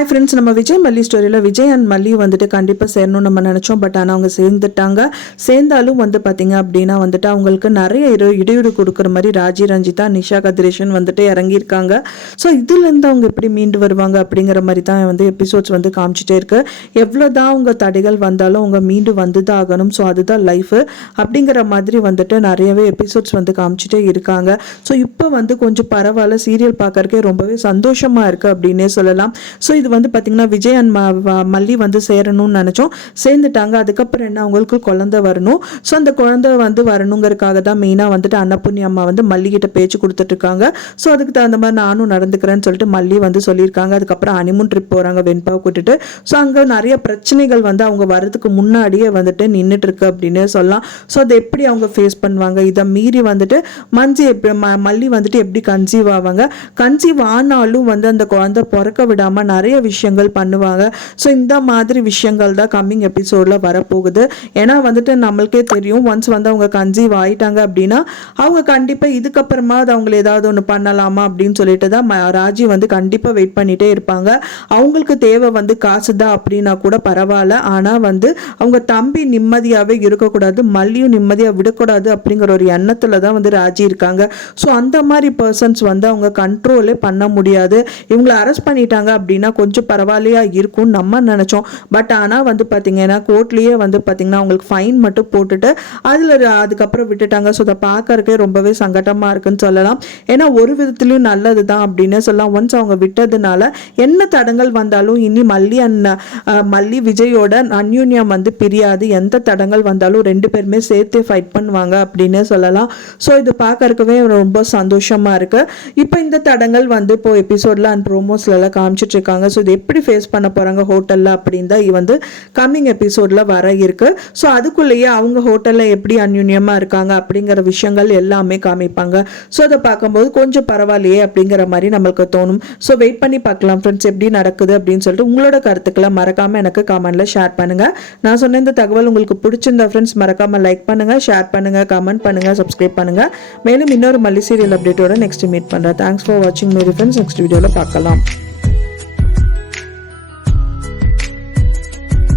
Hi friends நம்ம விஜய் மல்லி ஸ்டோரியில் விஜய் அண்ட் மல்லி வந்துட்டு கண்டிப்பாக சேரணும்னு நம்ம நினச்சோம். பட் ஆனால் அவங்க சேர்ந்துட்டாங்க. சேர்ந்தாலும் வந்து பார்த்தீங்க அப்படின்னா வந்துட்டு அவங்களுக்கு நிறைய இரு இடையூறு கொடுக்குற மாதிரி ராஜி ரஞ்சிதா நிஷா கதிரேஷன் வந்துட்டு இறங்கியிருக்காங்க. ஸோ இதுலேருந்து அவங்க எப்படி மீண்டு வருவாங்க அப்படிங்கிற மாதிரி தான் வந்து எபிசோட்ஸ் வந்து காமிச்சிட்டே இருக்கு. எவ்வளோ தான் அவங்க தடைகள் வந்தாலும் அவங்க மீண்டு வந்து தான் ஆகணும். ஸோ அதுதான் லைஃபு அப்படிங்கிற மாதிரி வந்துட்டு நிறையவே எபிசோட்ஸ் வந்து காமிச்சிட்டே இருக்காங்க. ஸோ இப்போ வந்து கொஞ்சம் பரவாயில்ல. சீரியல் பார்க்கறக்கே ரொம்பவே சந்தோஷமாக இருக்குது அப்படின்னே சொல்லலாம். ஸோ இது வந்து பார்த்திங்கன்னா விஜய் அண்ட் மல்லி வந்து சேரணும்னு நினச்சோம். சேர்ந்துட்டாங்க. அதுக்கப்புறம் என்ன? அவங்களுக்கு குழந்தை வரணும். ஸோ அந்த குழந்தை வந்து வரணுங்கிறதுக்காக தான் மெயினாக வந்துட்டு அன்னபுண்ணி அம்மா வந்து மல்லிகிட்ட பேச்சு கொடுத்துட்ருக்காங்க ஸோ அதுக்கு தகுந்த மாதிரி நானும் நடந்துக்கிறேன்னு சொல்லிட்டு மல்லி வந்து சொல்லியிருக்காங்க. அதுக்கப்புறம் அனிமூன் ட்ரிப் போகிறாங்க வெண்பாவை கூட்டிட்டு. ஸோ அங்கே நிறைய பிரச்சனைகள் வந்து அவங்க வரதுக்கு முன்னாடியே வந்துட்டு நின்றுட்டு இருக்கு அப்படின்னு சொல்லலாம். ஸோ அதை எப்படி அவங்க ஃபேஸ் பண்ணுவாங்க? இதை மீறி வந்துட்டு மஞ்சி எப்படி ம மல்லி வந்துட்டு எப்படி கன்சீவ் ஆவாங்க? கன்சீவ் ஆனாலும் வந்து அந்த குழந்தை பிறக்க விடாமல் நிறைய விஷயங்கள் பண்ணுவாங்க. ஸோ இந்த மாதிரி விஷயங்கள் தான் கம்மிங் எபிசோடில் வரப்போகுது. ஏன்னா வந்துட்டு நம்மளுக்கே தெரியும் ஒன்ஸ் வந்து அவங்க கன்சீவ் ஆயிட்டாங்க அப்படின்னா அவங்க கண்டிப்பாக இதுக்கப்புறமா அது அவங்கள ஏதாவது ஒன்று பண்ணலாமா அப்படின்னு சொல்லிட்டு தான் ராஜி வந்து கண்டிப்பாக வெயிட் பண்ணிகிட்டே இருப்பாங்க. அவங்களுக்கு தேவை வந்து காசு தான் அப்படின்னா கூட பரவாயில்ல. ஆனால் வந்து அவங்க தம்பி நிம்மதியாகவே இருக்கக்கூடாது மல்லியும் நிம்மதியாக விடக்கூடாது அப்படிங்கிற ஒரு எண்ணத்தில் தான் வந்து ராஜி இருக்காங்க. ஸோ அந்த மாதிரி பர்சன்ஸ் வந்து அவங்க கண்ட்ரோலே பண்ண முடியாது. இவங்களை அரெஸ்ட் பண்ணிட்டாங்க அப்படின்னா கொஞ்சம் பரவாயில்லையா இருக்கும்னு நம்ம நினச்சோம். பட் ஆனால் வந்து பார்த்தீங்கன்னா கோர்ட்லேயே வந்து பார்த்திங்கன்னா அவங்களுக்கு ஃபைன் மட்டும் போட்டுட்டு அதில் அதுக்கப்புறம் விட்டுட்டாங்க. ஸோ அதை பார்க்கறக்கே ரொம்பவே சங்கடமாக இருக்குன்னு சொல்லலாம். ஏன்னா ஒரு விதத்துலையும் நல்லது தான் அப்படின்னு சொல்லலாம். ஒன்ஸ் அவங்க விட்டதுனால என்ன தடங்கள் வந்தாலும் இனி மல்லி அண்ணன் மல்லி விஜயோட அந்யூன்யம் வந்து பிரியாது. எந்த தடங்கள் வந்தாலும் ரெண்டு பேருமே சேர்த்து ஃபைட் பண்ணுவாங்க அப்படின்னு சொல்லலாம். ஸோ இது பார்க்கறக்கவே ரொம்ப சந்தோஷமாக இருக்குது இப்போ இந்த தடங்கள் வந்து இப்போ எபிசோடில் அண்ட் ப்ரோமோஸ்லலாம் காமிச்சிட்ருக்காங்க காமிச்சிட்டு இருக்காங்க. ஸோ இது எப்படி ஃபேஸ் பண்ண போறாங்க ஹோட்டல்ல அப்படின்னு தான் இது வந்து கம்மிங் எபிசோட்ல வர இருக்கு. ஸோ அதுக்குள்ளேயே அவங்க ஹோட்டல்ல எப்படி அந்யுன்யமாக இருக்காங்க அப்படிங்கிற விஷயங்கள் எல்லாமே காமிப்பாங்க. ஸோ அதை பார்க்கும்போது கொஞ்சம் பரவாயில்லையே அப்படிங்கிற மாதிரி நம்மளுக்கு தோணும். ஸோ வெயிட் பண்ணி பார்க்கலாம் ஃப்ரெண்ட்ஸ் எப்படி நடக்குது அப்படின்னு சொல்லிட்டு உங்களோட கருத்துக்களை மறக்காமல் எனக்கு கமெண்ட்ல ஷேர் பண்ணுங்க. நான் சொன்ன இந்த தகவல் உங்களுக்கு பிடிச்சிருந்தா ஃப்ரெண்ட்ஸ் மறக்காமல் லைக் பண்ணுங்க ஷேர் பண்ணுங்க கமெண்ட் பண்ணுங்க சப்ஸ்கிரைப் பண்ணுங்க. மேலும் இன்னொரு மல்லி சீரியல் அப்டேட்டோட நெக்ஸ்ட் மீட் பண்ணுறேன் தேங்க்ஸ் ஃபார் வாட்சிங் மேரி ஃப்ரெண்ட்ஸ் நெக்ஸ்ட் வீடியோவில் பார்க்கலாம்.